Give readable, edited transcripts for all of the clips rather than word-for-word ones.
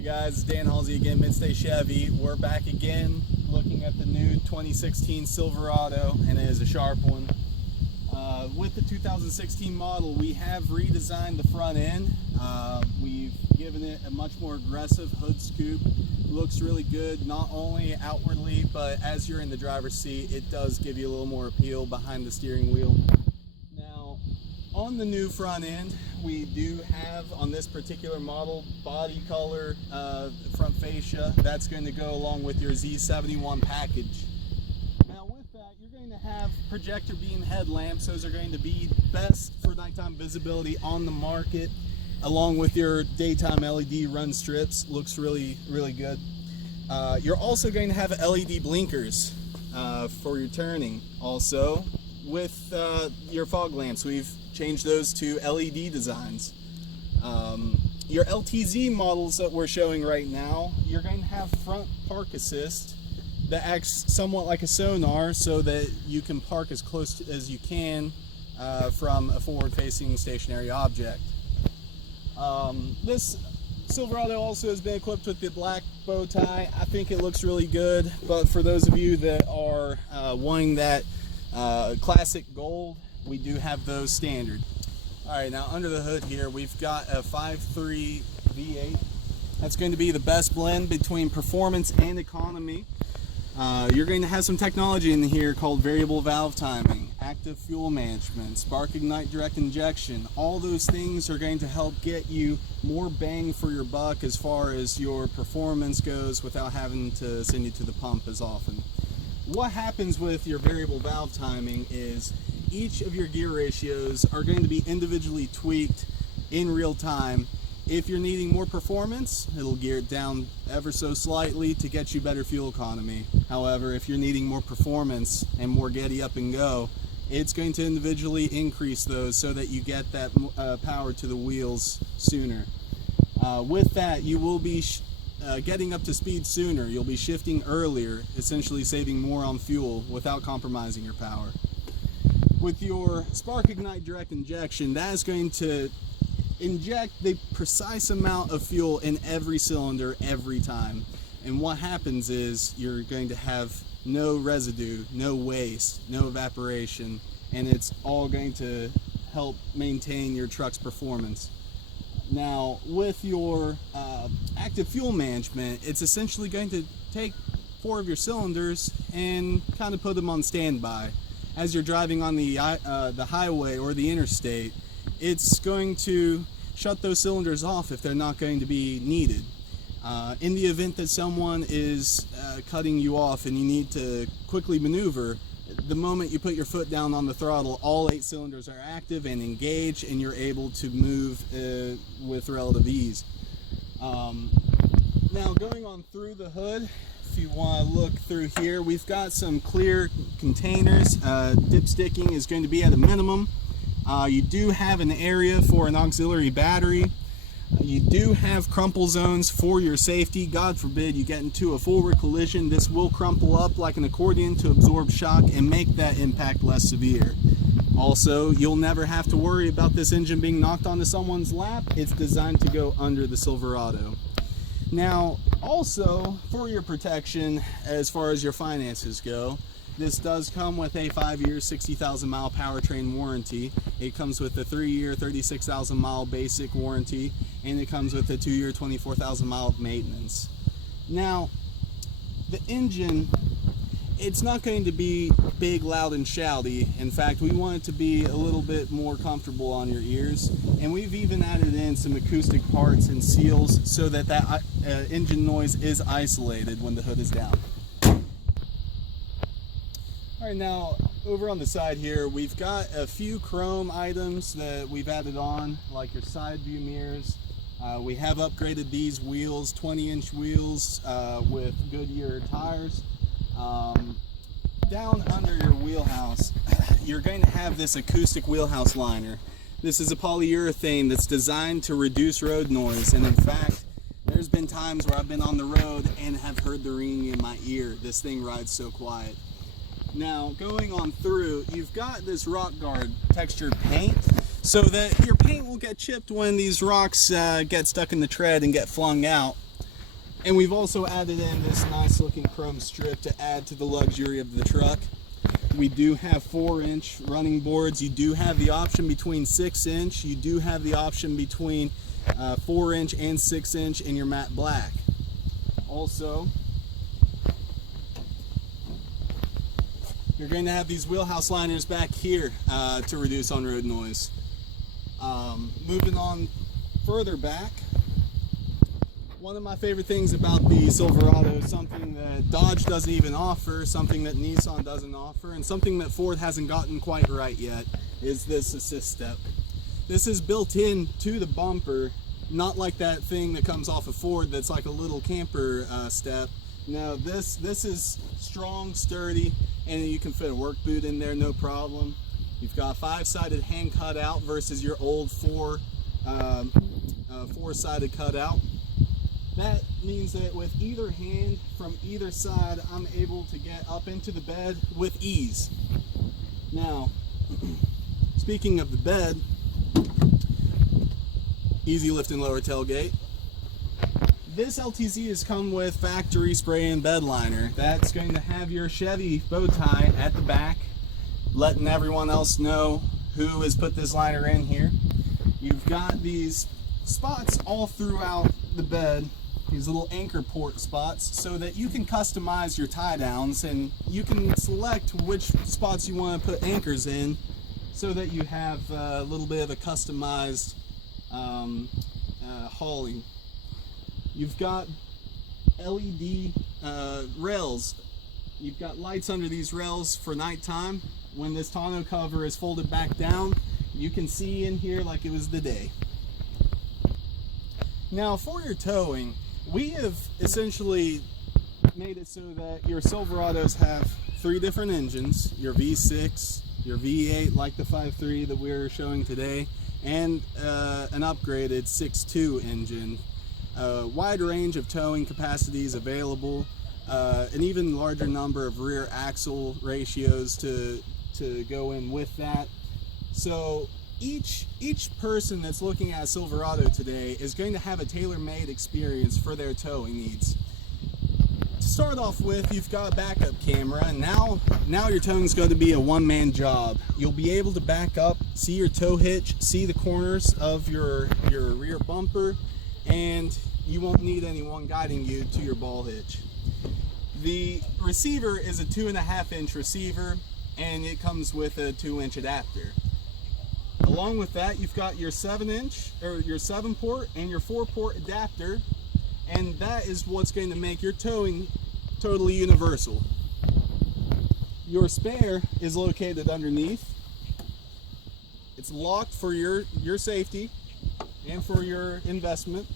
Hey guys, it's Dan Halsey again, Midstay Chevy. We're back again looking at the new 2016 Silverado, and it is a sharp one. With the 2016 model, we have redesigned the front end. We've given it a much more aggressive hood scoop. Looks really good, not only outwardly, but as you're in the driver's seat, it does give you a little more appeal behind the steering wheel. Now, on the new front end, we do have on this particular model body color front fascia. That's going to go along with your Z71 package. Now with that, you're going to have projector beam headlamps. Those are going to be best for nighttime visibility on the market, along with your daytime LED run strips. Looks really good. You're also going to have LED blinkers for your turning. Also with your fog lamps, we've changed those to LED designs. Your LTZ models that we're showing right now, you're going to have front park assist that acts somewhat like a sonar so that you can park as close as you can from a forward-facing stationary object. This Silverado also has been equipped with the black bow tie. I think it looks really good, but for those of you that are wanting that classic gold, we do have those standard. Alright, now under the hood here, we've got a 5.3 V8. That's going to be the best blend between performance and economy. You're going to have some technology in here called variable valve timing, active fuel management, spark ignite direct injection. All those things are going to help get you more bang for your buck as far as your performance goes without having to send you to the pump as often. What happens with your variable valve timing is each of your gear ratios are going to be individually tweaked in real time. If you're needing more performance, it'll gear it down ever so slightly to get you better fuel economy. However, if you're needing more performance and more getty up and go, it's going to individually increase those so that you get that power to the wheels sooner. With that, you will be getting up to speed sooner. You'll be shifting earlier, essentially saving more on fuel without compromising your power. With your spark ignite direct injection, that is going to inject the precise amount of fuel in every cylinder every time. And what happens is you're going to have no residue, no waste, no evaporation, and it's all going to help maintain your truck's performance. Now, with your active fuel management, it's essentially going to take 4 of your cylinders and kind of put them on standby. As you're driving on the highway or the interstate, it's going to shut those cylinders off if they're not going to be needed. In the event that someone is cutting you off and you need to quickly maneuver, the moment you put your foot down on the throttle, all 8 cylinders are active and engaged, and you're able to move with relative ease. Now, going on through the hood, if you want to look through here, we've got some clear containers. Dipsticking is going to be at a minimum. You do have an area for an auxiliary battery. You do have crumple zones for your safety. God forbid you get into a forward collision. This will crumple up like an accordion to absorb shock and make that impact less severe. Also, you'll never have to worry about this engine being knocked onto someone's lap. It's designed to go under the Silverado. Now, also, for your protection, as far as your finances go, this does come with a 5-year, 60,000 mile powertrain warranty. It comes with a 3-year, 36,000 mile basic warranty, and it comes with a 2-year, 24,000 mile maintenance. Now, the engine, it's not going to be big, loud, and shouty. In fact, we want it to be a little bit more comfortable on your ears, and we've even added in some acoustic parts and seals so that that engine noise is isolated when the hood is down. Alright, now over on the side here, we've got a few chrome items that we've added on, like your side view mirrors. We have upgraded these wheels, 20-inch wheels with Goodyear tires. Down under your wheelhouse, you're going to have this acoustic wheelhouse liner. This is a polyurethane that's designed to reduce road noise, and in fact, there's been times where I've been on the road and have heard the ringing in my ear. This thing rides so quiet. Now, going on through, you've got this rock guard textured paint so that your paint will get chipped when these rocks get stuck in the tread and get flung out. And we've also added in this nice looking chrome strip to add to the luxury of the truck. We do have 4-inch running boards. You do have the option between 6-inch. You do have the option between 4-inch and 6-inch in your matte black. Also, you're going to have these wheelhouse liners back here to reduce on-road noise. Moving on further back, one of my favorite things about the Silverado, something that Dodge doesn't even offer, something that Nissan doesn't offer, and something that Ford hasn't gotten quite right yet, is this assist step. This is built in to the bumper, not like that thing that comes off of Ford that's like a little camper step. No, this is strong, sturdy, and you can fit a work boot in there, no problem. You've got 5-sided hand cutout versus your old 4-sided cutout. That means that with either hand from either side, I'm able to get up into the bed with ease. Now, speaking of the bed, easy lift and lower tailgate. This LTZ has come with factory spray and bed liner. That's going to have your Chevy bow tie at the back, letting everyone else know who has put this liner in here. You've got these spots all throughout the bed, these little anchor port spots, so that you can customize your tie downs and you can select which spots you want to put anchors in so that you have a little bit of a customized hauling. You've got LED rails. You've got lights under these rails for nighttime. When this tonneau cover is folded back down, you can see in here like it was the day. Now for your towing, we have essentially made it so that your Silverados have 3 different engines, your V6, your V8 like the 5.3 that we're showing today, and an upgraded 6.2 engine. A wide range of towing capacities available, an even larger number of rear axle ratios to go in with that. So each person that's looking at a Silverado today is going to have a tailor-made experience for their towing needs. To start off with, you've got a backup camera, and now your towing is going to be a one-man job. You'll be able to back up, see your tow hitch, see the corners of your rear bumper, and you won't need anyone guiding you to your ball hitch. The receiver is a 2.5-inch receiver, and it comes with a 2-inch adapter. Along with that, you've got your 7-inch or your 7-port and your 4-port adapter, and that is what's going to make your towing totally universal. Your spare is located underneath. It's locked for your safety and for your investment.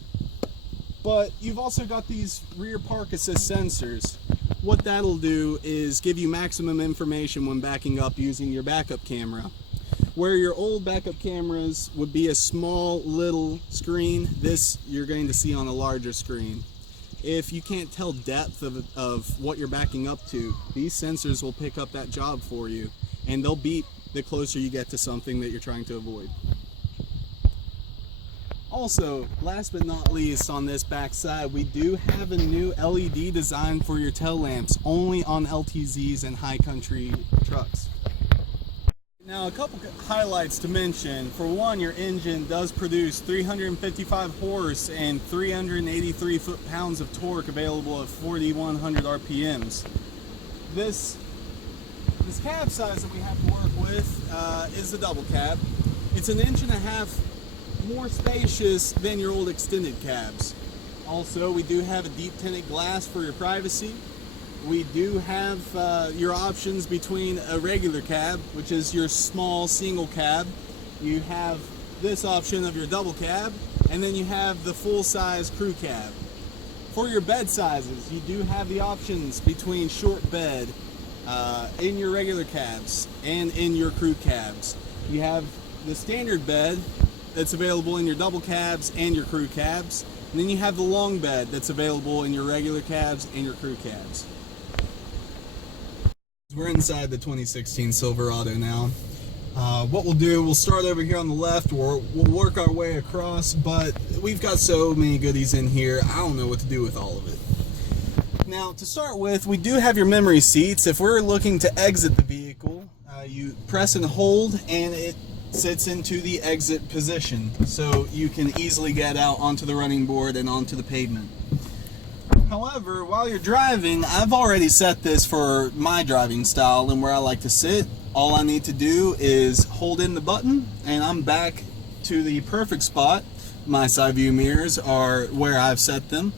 But you've also got these rear park assist sensors. What that'll do is give you maximum information when backing up using your backup camera. Where your old backup cameras would be a small little screen, this you're going to see on a larger screen. If you can't tell depth of what you're backing up to, these sensors will pick up that job for you, and they'll beep the closer you get to something that you're trying to avoid. Also, last but not least, on this back side, we do have a new LED design for your tail lamps, only on LTZs and high country trucks. Now, a couple highlights to mention. For one, your engine does produce 355 horse and 383 foot-pounds of torque available at 4,100 RPMs. This cab size that we have to work with is a double cab. It's an 1.5 inch more spacious than your old extended cabs. Also, we do have a deep tinted glass for your privacy. We do have your options between a regular cab, which is your small single cab. You have this option of your double cab, and then you have the full-size crew cab. For your bed sizes, you do have the options between short bed in your regular cabs and in your crew cabs. You have the standard bed that's available in your double cabs and your crew cabs, and then you have the long bed that's available in your regular cabs and your crew cabs. We're inside the 2016 Silverado now. What we'll do, we'll start over here on the left, we'll work our way across, but we've got so many goodies in here, I don't know what to do with all of it. Now, to start with, we do have your memory seats. If we're looking to exit the vehicle, you press and hold, and it sits into the exit position, so you can easily get out onto the running board and onto the pavement. However, while you're driving, I've already set this for my driving style and where I like to sit. All I need to do is hold in the button, and I'm back to the perfect spot. My side view mirrors are where I've set them.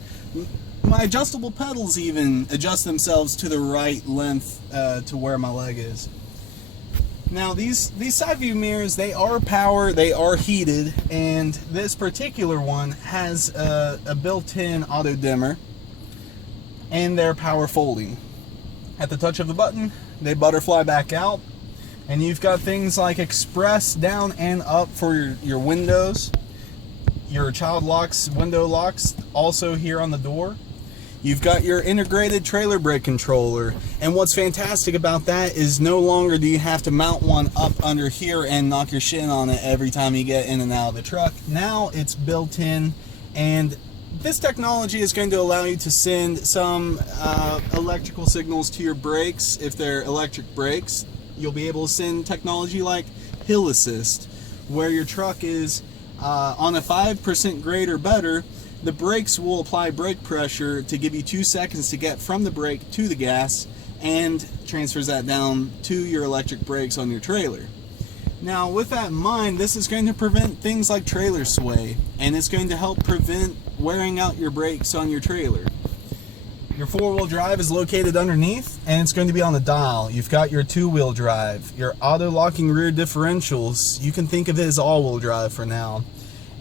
My adjustable pedals even adjust themselves to the right length to where my leg is. Now these side view mirrors, they are power, they are heated, and this particular one has a built-in auto dimmer, and they're power folding. At the touch of the button, they butterfly back out, and you've got things like express down and up for your windows, your child locks, window locks, also here on the door. You've got your integrated trailer brake controller, and what's fantastic about that is no longer do you have to mount one up under here and knock your shin on it every time you get in and out of the truck. Now it's built in, and this technology is going to allow you to send some electrical signals to your brakes. If they're electric brakes, you'll be able to send technology like hill assist, where your truck is on a 5% grade or better. The brakes will apply brake pressure to give you 2 seconds to get from the brake to the gas, and transfers that down to your electric brakes on your trailer. Now, with that in mind, this is going to prevent things like trailer sway, and it's going to help prevent wearing out your brakes on your trailer. Your 4-wheel drive is located underneath, and it's going to be on the dial. You've got your 2-wheel drive, your auto-locking rear differentials. You can think of it as all-wheel drive for now.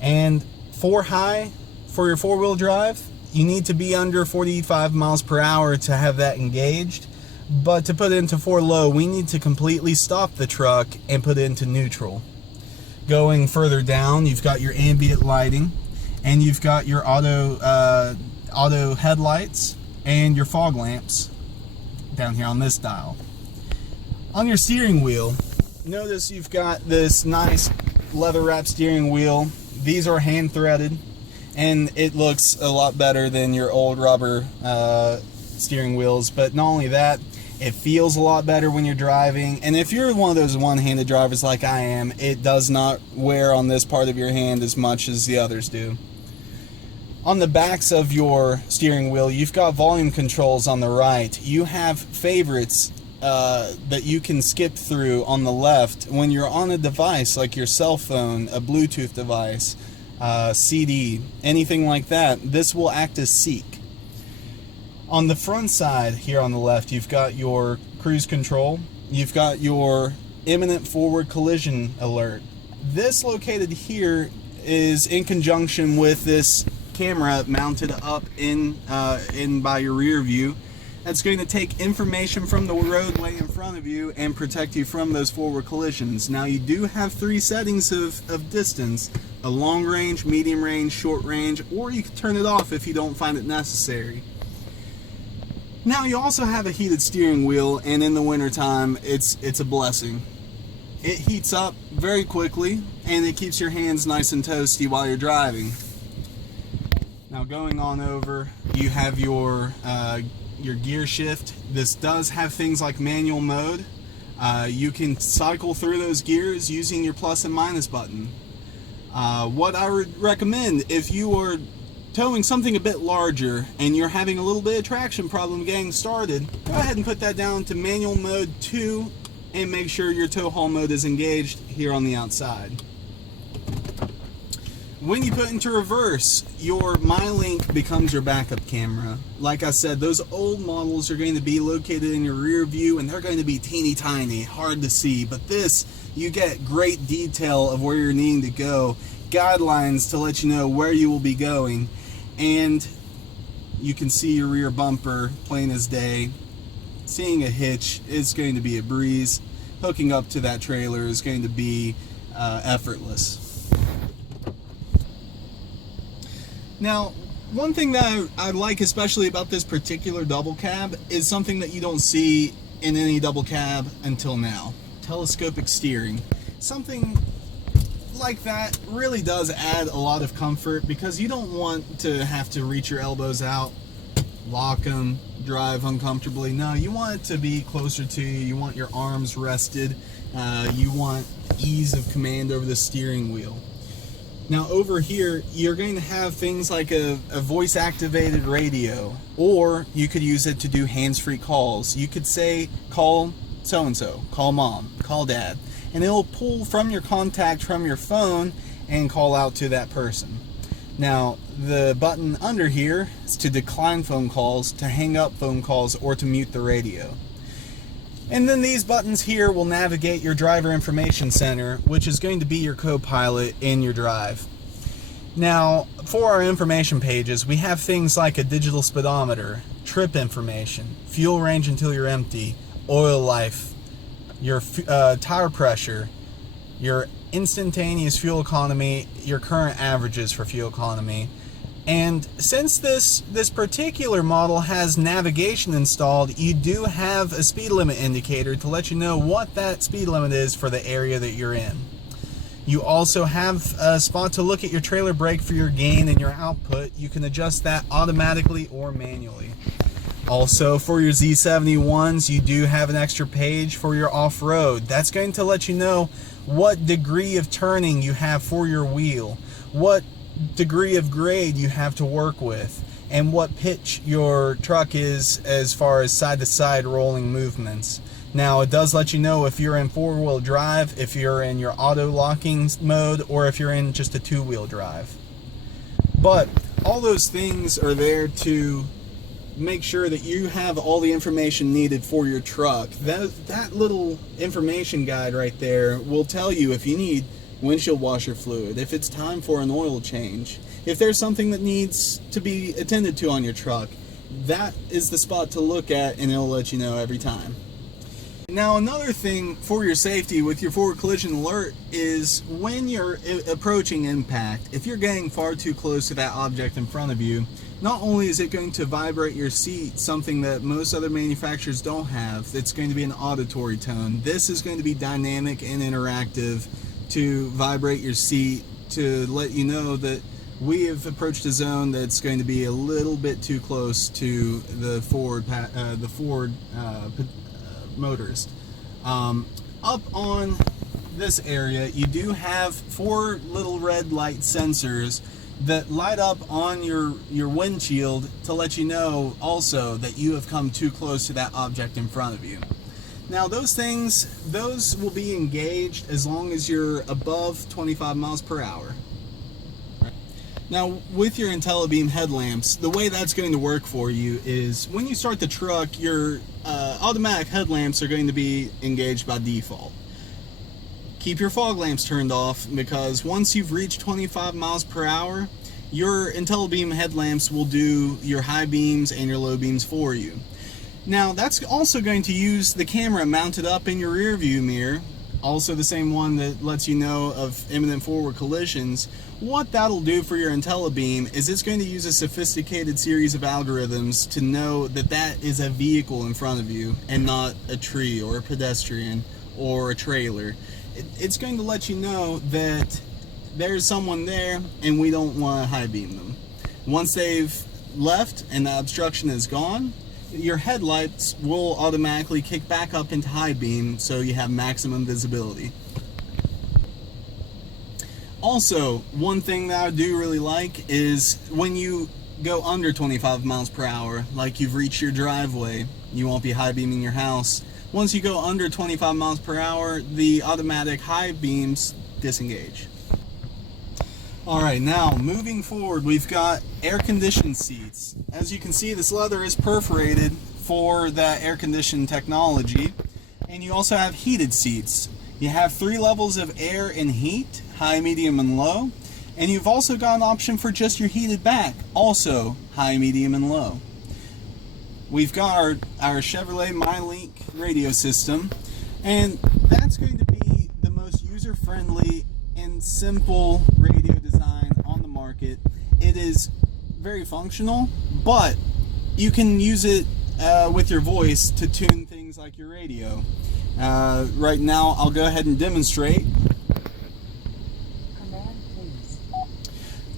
And 4 high, for your 4-wheel drive, you need to be under 45 miles per hour to have that engaged. But to put it into 4 low, we need to completely stop the truck and put it into neutral. Going further down, you've got your ambient lighting, and you've got your auto headlights and your fog lamps down here on this dial. On your steering wheel, notice you've got this nice leather wrap steering wheel. These are hand threaded, and it looks a lot better than your old rubber steering wheels. But not only that, it feels a lot better when you're driving, and if you're one of those one-handed drivers like I am, it does not wear on this part of your hand as much as the others do. On the backs of your steering wheel, you've got volume controls on the right. You have favorites that you can skip through on the left. When you're on a device like your cell phone, a Bluetooth device, CD, anything like that, this will act as seek. On the front side here on the left, you've got your cruise control. You've got your imminent forward collision alert. This located here is in conjunction with this camera mounted up in by your rear view. That's going to take information from the roadway in front of you and protect you from those forward collisions. Now, you do have 3 settings of distance: a long range, medium range, short range, or you can turn it off if you don't find it necessary. Now, you also have a heated steering wheel, and in the wintertime, it's a blessing. It heats up very quickly, and it keeps your hands nice and toasty while you're driving. Now, going on over, you have your gear shift. This does have things like manual mode. You can cycle through those gears using your plus and minus button. What I would recommend, if you are towing something a bit larger and you're having a little bit of traction problem getting started, go ahead and put that down to manual mode 2 and make sure your tow haul mode is engaged here on the outside. When you put into reverse, your MyLink becomes your backup camera. Like I said, those old models are going to be located in your rear view, and they're going to be teeny tiny, hard to see. But this, you get great detail of where you're needing to go, guidelines to let you know where you will be going, and you can see your rear bumper plain as day. Seeing a hitch is going to be a breeze. Hooking up to that trailer is going to be effortless. Now, one thing that I like especially about this particular double cab is something that you don't see in any double cab until now: telescopic steering. Something like that really does add a lot of comfort, because you don't want to have to reach your elbows out, lock them, drive uncomfortably. No, you want it to be closer to you. You want your arms rested. You want ease of command over the steering wheel. Now over here, you're going to have things like a voice activated radio, or you could use it to do hands-free calls. You could say, call so-and-so, call mom, call dad, and it'll pull from your contact from your phone and call out to that person. Now, the button under here is to decline phone calls, to hang up phone calls, or to mute the radio. And then these buttons here will navigate your driver information center, which is going to be your co-pilot in your drive. Now, for our information pages, we have things like a digital speedometer, trip information, fuel range until you're empty, oil life, your tire pressure, your instantaneous fuel economy, your current averages for fuel economy. And since this particular model has navigation installed, you do have a speed limit indicator to let you know what that speed limit is for the area that you're in. You also have a spot to look at your trailer brake for your gain and your output. You can adjust that automatically or manually. Also, for your Z71s, you do have an extra page for your off-road. That's going to let you know what degree of turning you have for your wheel, what degree of grade you have to work with, and what pitch your truck is as far as side-to-side rolling movements. Now, it does let you know if you're in four-wheel drive, if you're in your auto locking mode, or if you're in just a two-wheel drive. But all those things are there to make sure that you have all the information needed for your truck. That little information guide right there will tell you if you need windshield washer fluid, if it's time for an oil change, if there's something that needs to be attended to on your truck. That is the spot to look at, and it'll let you know every time. Now, another thing for your safety with your forward collision alert is when you're approaching impact, if you're getting far too close to that object in front of you, not only is it going to vibrate your seat, something that most other manufacturers don't have, it's going to be an auditory tone. This is going to be dynamic and interactive to vibrate your seat, to let you know that we have approached a zone that's going to be a little bit too close to the forward motorist. Up on this area, you do have 4 little red light sensors that light up on your windshield to let you know also that you have come too close to that object in front of you. Now those will be engaged as long as you're above 25 miles per hour. Now with your IntelliBeam headlamps, the way that's going to work for you is when you start the truck, your automatic headlamps are going to be engaged by default. Keep your fog lamps turned off, because once you've reached 25 miles per hour, your IntelliBeam headlamps will do your high beams and your low beams for you. Now that's also going to use the camera mounted up in your rear view mirror, also the same one that lets you know of imminent forward collisions. What that'll do for your IntelliBeam is it's going to use a sophisticated series of algorithms to know that that is a vehicle in front of you and not a tree or a pedestrian or a trailer. It's going to let you know that there's someone there and we don't want to high beam them. Once they've left and the obstruction is gone, your headlights will automatically kick back up into high beam, so you have maximum visibility. Also, one thing that I do really like is when you go under 25 miles per hour, like you've reached your driveway, you won't be high beaming your house. Once you go under 25 miles per hour, the automatic high beams disengage. Alright, now moving forward, we've got air-conditioned seats. As you can see, this leather is perforated for that air-conditioned technology. And you also have heated seats. You have 3 levels of air and heat, high, medium, and low. And you've also got an option for just your heated back, also high, medium, and low. We've got our Chevrolet MyLink radio system, and that's going to be the most user-friendly and simple radio design on the market. It is very functional, but you can use it with your voice to tune things like your radio. Right now I'll go ahead and demonstrate.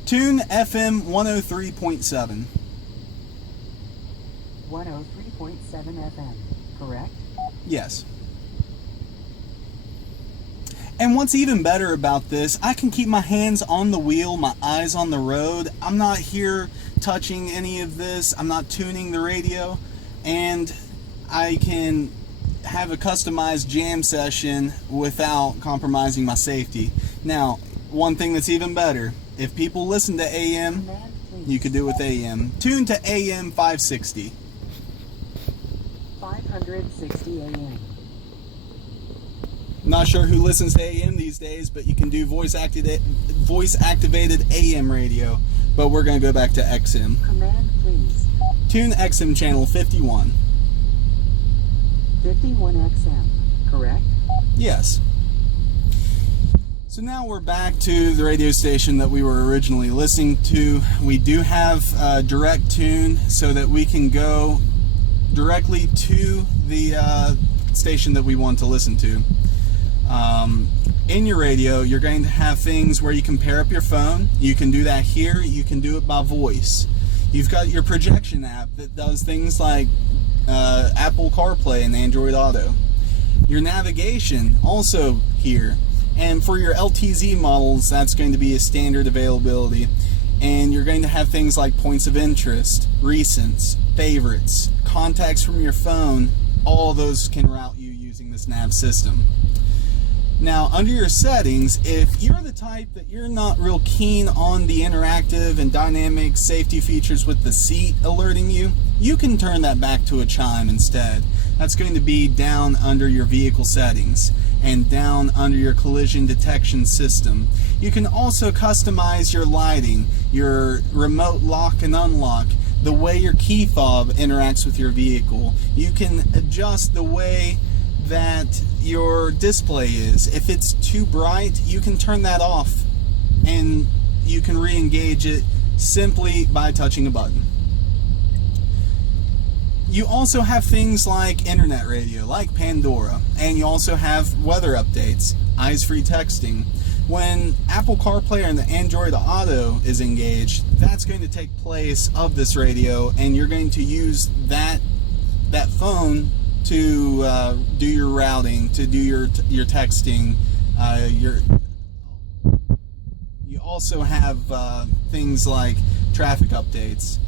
Tune FM 103.7. 103.7 FM, correct? Yes. And what's even better about this, I can keep my hands on the wheel, my eyes on the road. I'm not here touching any of this. I'm not tuning the radio. And I can have a customized jam session without compromising my safety. Now, one thing that's even better, if people listen to AM, you could do it with AM. Tune to AM 560. 560 AM. Not sure who listens to AM these days, but you can do voice activated AM radio. But we're going to go back to XM. Command, please. Tune XM channel 51. 51 XM, correct? Yes. So now we're back to the radio station that we were originally listening to. We do have direct tune so that we can go directly to the station that we want to listen to. In your radio, you're going to have things where you can pair up your phone. You can do that here. You can do it by voice. You've got your projection app that does things like Apple CarPlay and Android Auto. Your navigation also here. And for your LTZ models, that's going to be a standard availability. And you're going to have things like points of interest, recents, favorites, contacts from your phone. All of those can route you using this nav system. Now, under your settings, if you're the type that you're not real keen on the interactive and dynamic safety features with the seat alerting you, you can turn that back to a chime instead. That's going to be down under your vehicle settings and down under your collision detection system. You can also customize your lighting, your remote lock and unlock, the way your key fob interacts with your vehicle. You can adjust the way that your display is. If it's too bright, you can turn that off and you can re-engage it simply by touching a button. You also have things like internet radio, like Pandora, and you also have weather updates, eyes-free texting. When Apple CarPlay and the Android Auto is engaged, that's going to take place of this radio, and you're going to use that phone to do your routing, to do your texting. You also have things like traffic updates.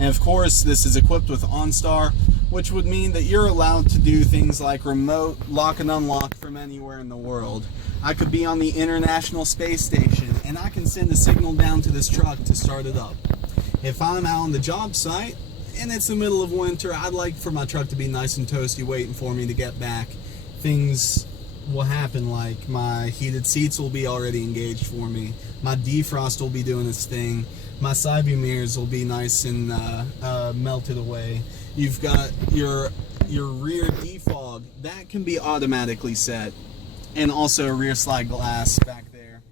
And of course, this is equipped with OnStar, which would mean that you're allowed to do things like remote lock and unlock from anywhere in the world. I could be on the International Space Station and I can send a signal down to this truck to start it up. If I'm out on the job site and it's the middle of winter, I'd like for my truck to be nice and toasty waiting for me to get back. Things will happen like my heated seats will be already engaged for me. My defrost will be doing its thing. My side view mirrors will be nice and melted away. You've got your rear defog. That can be automatically set. And also a rear slide glass back there.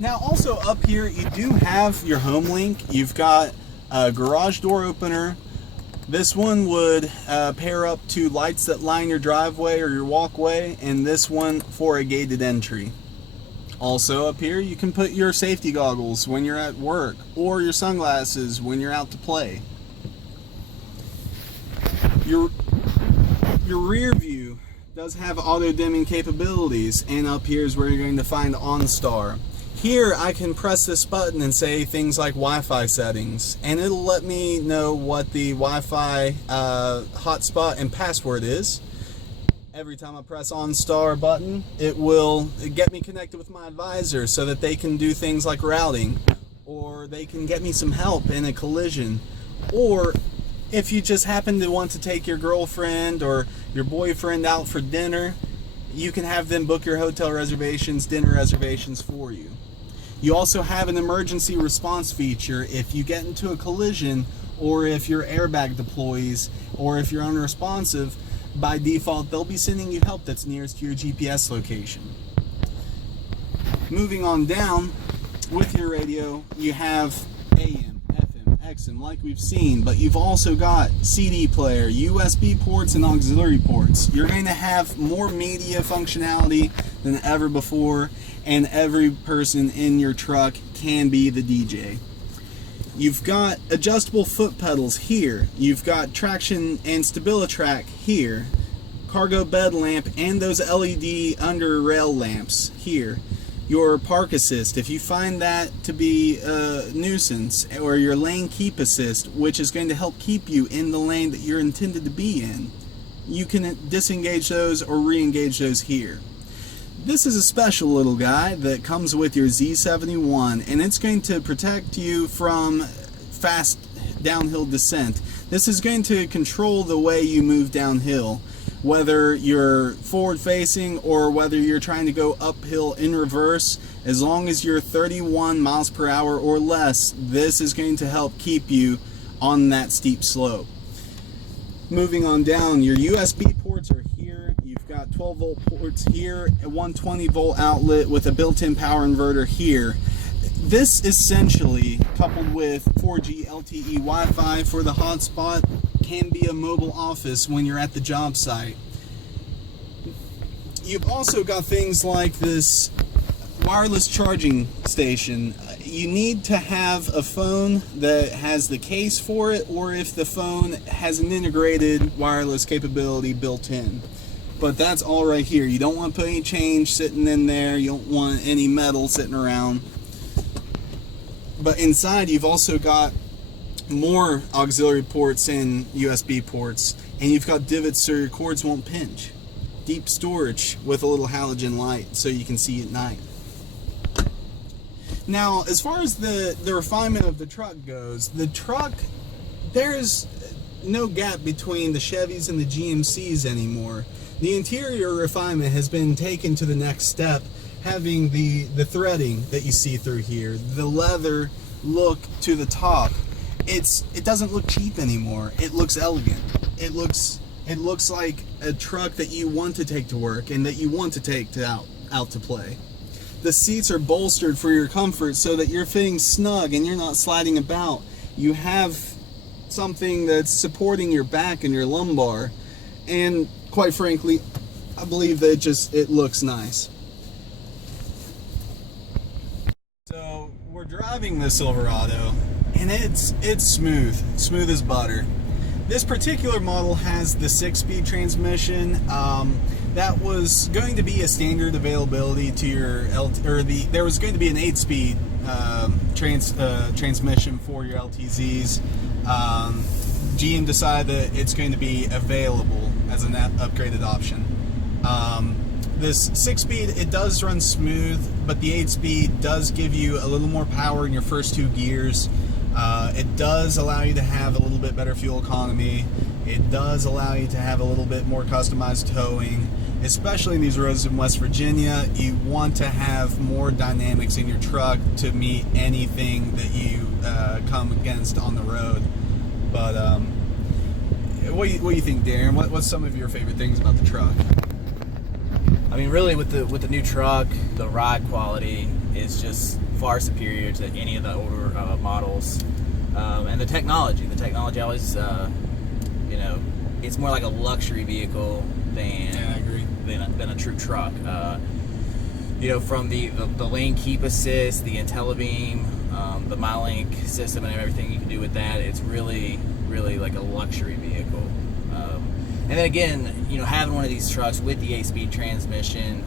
Now also up here you do have your home link. You've got a garage door opener. This one would pair up to lights that line your driveway or your walkway, and this one for a gated entry. Also up here you can put your safety goggles when you're at work, or your sunglasses when you're out to play. Your rear view does have auto dimming capabilities, and up here is where you're going to find OnStar. Here I can press this button and say things like Wi-Fi settings, and it'll let me know what the Wi-Fi hotspot and password is. Every time I press OnStar button, it will get me connected with my advisor so that they can do things like routing, or they can get me some help in a collision. Or if you just happen to want to take your girlfriend or your boyfriend out for dinner, you can have them book your hotel reservations, dinner reservations for you. You also have an emergency response feature if you get into a collision, or if your airbag deploys, or if you're unresponsive. By default, they'll be sending you help that's nearest to your GPS location. Moving on down, with your radio, you have AM, FM, XM like we've seen, but you've also got CD player, USB ports, and auxiliary ports. You're going to have more media functionality than ever before, and every person in your truck can be the DJ. You've got adjustable foot pedals here. You've got traction and StabiliTrak here. Cargo bed lamp and those LED under rail lamps here. Your park assist, if you find that to be a nuisance, or your lane keep assist, which is going to help keep you in the lane that you're intended to be in, you can disengage those or re-engage those here. This is a special little guy that comes with your Z71, and it's going to protect you from fast downhill descent. This is going to control the way you move downhill, whether you're forward facing or whether you're trying to go uphill in reverse. As long as you're 31 miles per hour or less, this is going to help keep you on that steep slope. Moving on down, your USB ports are here. You've got 12 volt ports here, a 120 volt outlet with a built-in power inverter here. This essentially, coupled with 4G LTE Wi-Fi for the hotspot, can be a mobile office when you're at the job site. You've also got things like this wireless charging station. You need to have a phone that has the case for it, or if the phone has an integrated wireless capability built in. But that's all right here. You don't want to put any change sitting in there. You don't want any metal sitting around. But inside you've also got more auxiliary ports and USB ports, and you've got divots so your cords won't pinch. Deep storage with a little halogen light so you can see at night. Now, as far as the refinement of the truck goes, the truck, there's no gap between the Chevys and the GMCs anymore. The interior refinement has been taken to the next step, having the threading that you see through here, the leather look to the top. It doesn't look cheap anymore. It looks elegant. It looks like a truck that you want to take to work and that you want to take out to play. The seats are bolstered for your comfort so that you're fitting snug and you're not sliding about. You have something that's supporting your back and your lumbar, and quite frankly, I believe that it looks nice. So we're driving the Silverado, and it's smooth as butter. This particular model has the 6-speed transmission. That was going to be a standard availability to your there was going to be an 8-speed transmission for your LTZs. GM decided that it's going to be available as an upgraded option. This 6-speed, it does run smooth, but the 8-speed does give you a little more power in your first 2 gears. It does allow you to have a little bit better fuel economy. It does allow you to have a little bit more customized towing, especially in these roads in West Virginia. You want to have more dynamics in your truck to meet anything that you come against on the road. But what do you think, Darren? What's some of your favorite things about the truck? I mean, really, with the new truck, the ride quality is just far superior to any of the older models, and the technology always, it's more like a luxury vehicle than a true truck. From the lane keep assist, the IntelliBeam, the MyLink system, and everything you can do with that, it's really like a luxury vehicle. And then again, having one of these trucks with the 8-speed transmission,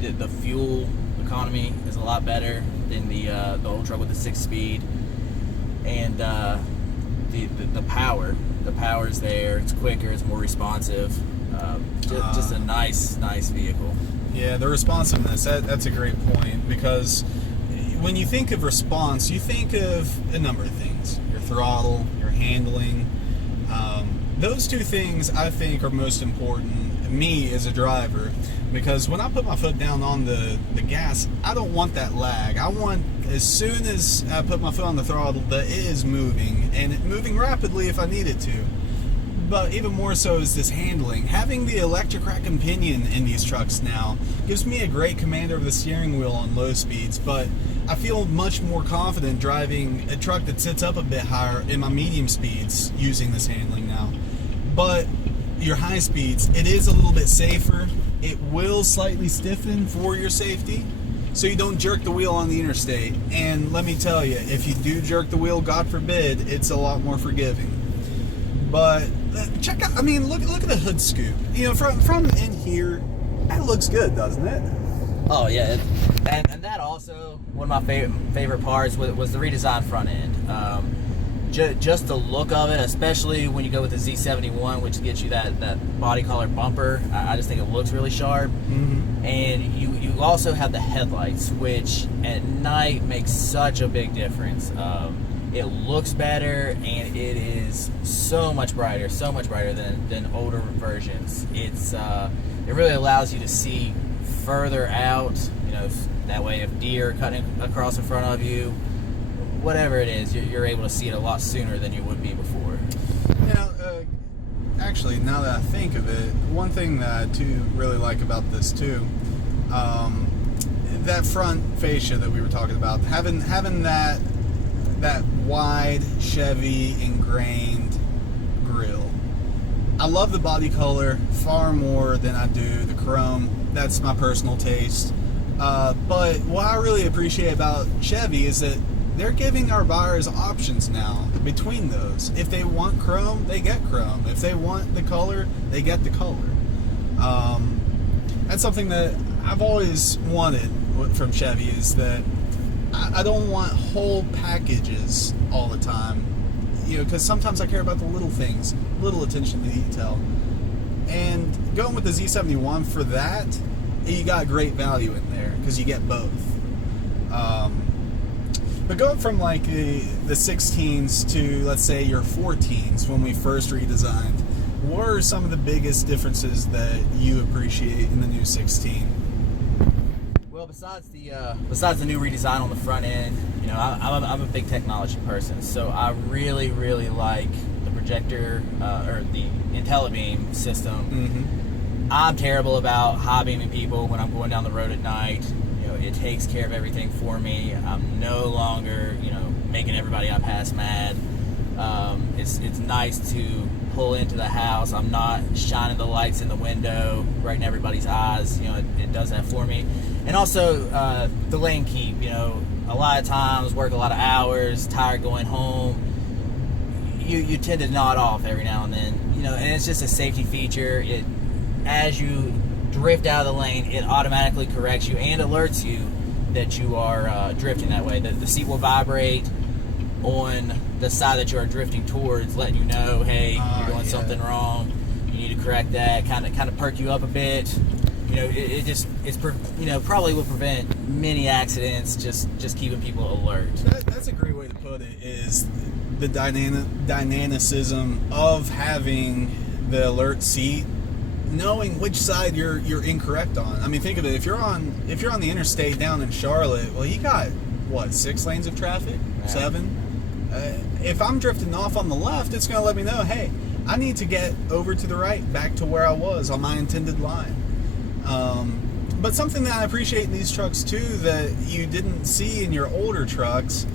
the fuel economy is a lot better than the old truck with the 6-speed, and the power is there. It's quicker, it's more responsive. Just a nice vehicle. Yeah, the responsiveness, that's a great point, because when you think of response, you think of a number of things. Your throttle, your handling. Those two things I think are most important, me as a driver, because when I put my foot down on the gas, I don't want that lag. I want, as soon as I put my foot on the throttle, that it is moving, and moving rapidly if I need it to. But even more so is this handling. Having the electric rack and pinion in these trucks now gives me a great command over the steering wheel on low speeds, but I feel much more confident driving a truck that sits up a bit higher in my medium speeds using this handling now. But your high speeds, it is a little bit safer. It will slightly stiffen for your safety, so you don't jerk the wheel on the interstate. And let me tell you, if you do jerk the wheel, God forbid, it's a lot more forgiving. But check out, I mean, look at the hood scoop. You know, from in here, that looks good, doesn't it? Oh yeah, and that also, one of my favorite parts was the redesigned front end. Just the look of it, especially when you go with the Z71, which gets you that body color bumper. I just think it looks really sharp. Mm-hmm. And you also have the headlights, which at night makes such a big difference. It looks better, and it is so much brighter than older versions. It really allows you to see further out, you know, that way if deer are cutting across in front of you, whatever it is, you're able to see it a lot sooner than you would be before. You know, actually, now that I think of it, one thing that I too really like about this too, that front fascia that we were talking about, having that wide Chevy ingrained grille. I love the body color far more than I do the chrome. That's my personal taste. But what I really appreciate about Chevy is that they're giving our buyers options now between those. If they want chrome, they get chrome. If they want the color, they get the color. That's something that I've always wanted from Chevy, is that I don't want whole packages all the time. You know, because sometimes I care about the little things, little attention to detail. And going with the Z71 for that, you got great value in there because you get both. But going from like the 16s to, let's say, your 14s when we first redesigned, what are some of the biggest differences that you appreciate in the new 16? Well, besides the new redesign on the front end, you know, I'm a big technology person, so I really like the projector or the IntelliBeam system. Mm-hmm. I'm terrible about high beaming people when I'm going down the road at night. You know, it takes care of everything for me. I'm no longer, you know, making everybody I pass mad. It's nice to pull into the house. I'm not shining the lights in the window right in everybody's eyes. You know, it does that for me. And also the lane keep. You know, a lot of times work a lot of hours, tired going home. You tend to nod off every now and then. You know, and it's just a safety feature. As you drift out of the lane, it automatically corrects you and alerts you that you are drifting that way. The seat will vibrate on the side that you are drifting towards, letting you know, hey, you're doing something wrong. You need to correct that. Kind of perk you up a bit. You know, it's probably will prevent many accidents. Just keeping people alert. That's a great way to put it. Is the dynamicism of having the alert seat, knowing which side you're incorrect on. I mean, think of it. If you're on the interstate down in Charlotte, well, you got what, 6 lanes of traffic, Yeah. 7. If I'm drifting off on the left, it's going to let me know, hey, I need to get over to the right, back to where I was on my intended line. But something that I appreciate in these trucks too that you didn't see in your older trucks,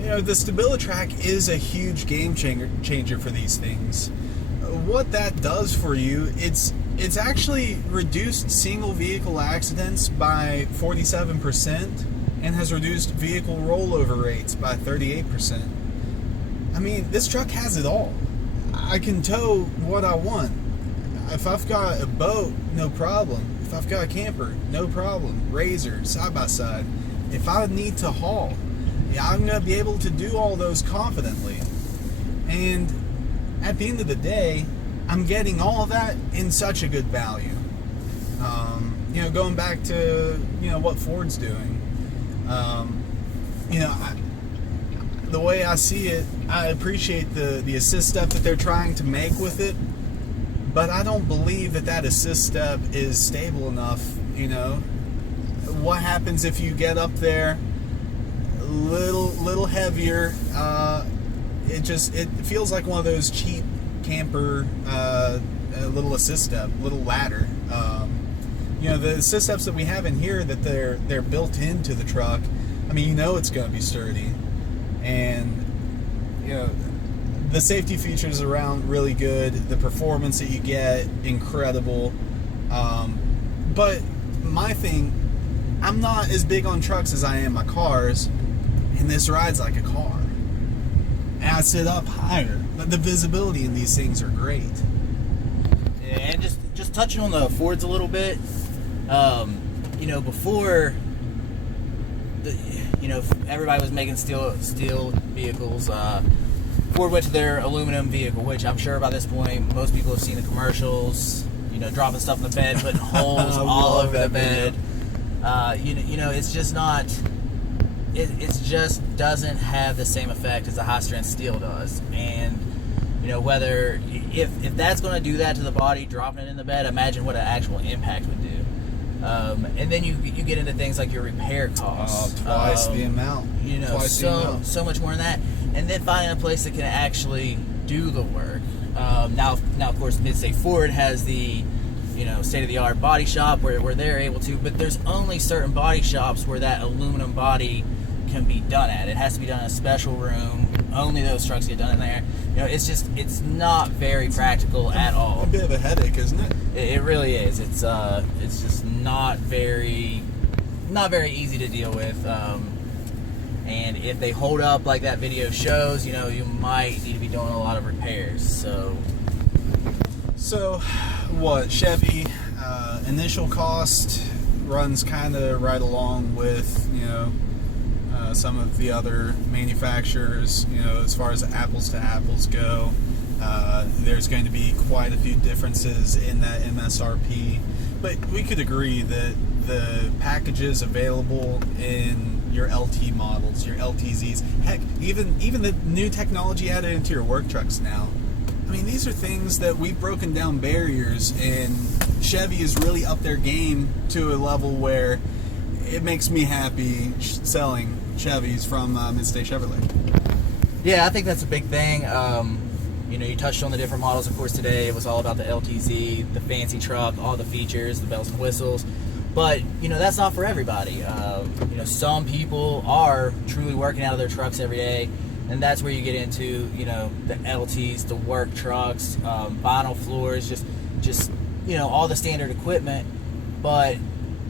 you know, the StabiliTrak is a huge game changer for these things. What that does for you, it's actually reduced single vehicle accidents by 47% and has reduced vehicle rollover rates by 38%. I mean, this truck has it all. I can tow what I want. If I've got a boat, no problem. If I've got a camper, no problem. Razor, side-by-side. If I need to haul, yeah, I'm going to be able to do all those confidently. And at the end of the day, I'm getting all of that in such a good value. You know, going back to, you know, what Ford's doing. You know, the way I see it, I appreciate the assist step that they're trying to make with it, but I don't believe that assist step is stable enough. You know, what happens if you get up there a little heavier? It feels like one of those cheap camper little assist step, little ladder. You know, the assist steps that we have in here that they're built into the truck. I mean, you know it's going to be sturdy. And, you know, the safety features around really good. The performance that you get, incredible. But my thing, I'm not as big on trucks as I am my cars, and this rides like a car. And I sit up higher, but the visibility in these things are great. Yeah, and just touching on the Fords a little bit, you know, before everybody was making steel vehicles. Ford went to their aluminum vehicle, which I'm sure by this point most people have seen the commercials. You know, dropping stuff in the bed, putting holes all over the bed. You know, it's just not. It just doesn't have the same effect as a high strength steel does. And you know, whether if that's going to do that to the body, dropping it in the bed, imagine what an actual impact would do. And then you get into things like your repair costs. Twice the amount. You know, so much more than that. And then finding a place that can actually do the work. Now of course, Mid-State Ford has the, you know, state-of-the-art body shop where they're able to, but there's only certain body shops where that aluminum body can be done at. It has to be done in a special room. Only those trucks get done in there. You know, it's not very practical at all. A bit of a headache, isn't it? It really is. It's just not very easy to deal with. And if they hold up like that video shows, you know, you might need to be doing a lot of repairs. So what, Chevy initial cost runs kind of right along with, you know, some of the other manufacturers, you know, as far as apples to apples go. There's going to be quite a few differences in that MSRP, but we could agree that the packages available in your LT models, your LTZs, heck, even the new technology added into your work trucks now. I mean, these are things that we've broken down barriers, and Chevy is really up their game to a level where it makes me happy selling Chevys from Mid-State Chevrolet. Yeah, I think that's a big thing. You know, you touched on the different models. Of course, today it was all about the LTZ, the fancy truck, all the features, the bells and whistles. But, you know, that's not for everybody. You know, some people are truly working out of their trucks every day, and that's where you get into, you know, the LTs, the work trucks, vinyl floors, just you know, all the standard equipment. But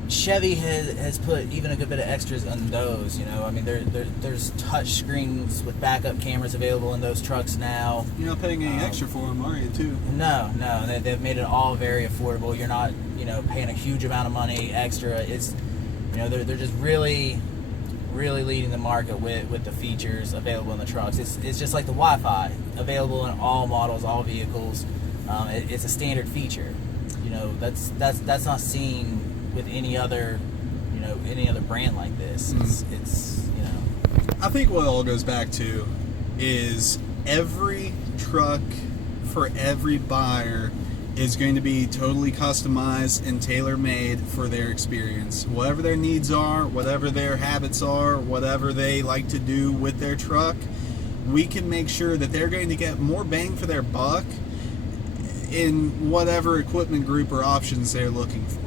Chevy has put even a good bit of extras on those. You know, I mean, there's touch screens with backup cameras available in those trucks now. You're not paying any extra for them, are you, too? No, they've made it all very affordable. You're not, you know, paying a huge amount of money extra. It's, you know, they're just really leading the market with the features available in the trucks. It's just like the Wi-Fi, available in all models, all vehicles. It's a standard feature. You know, that's not seen with any other brand like this. It's you know. I think what it all goes back to is every truck for every buyer is going to be totally customized and tailor-made for their experience. Whatever their needs are, whatever their habits are, whatever they like to do with their truck, we can make sure that they're going to get more bang for their buck in whatever equipment group or options they're looking for.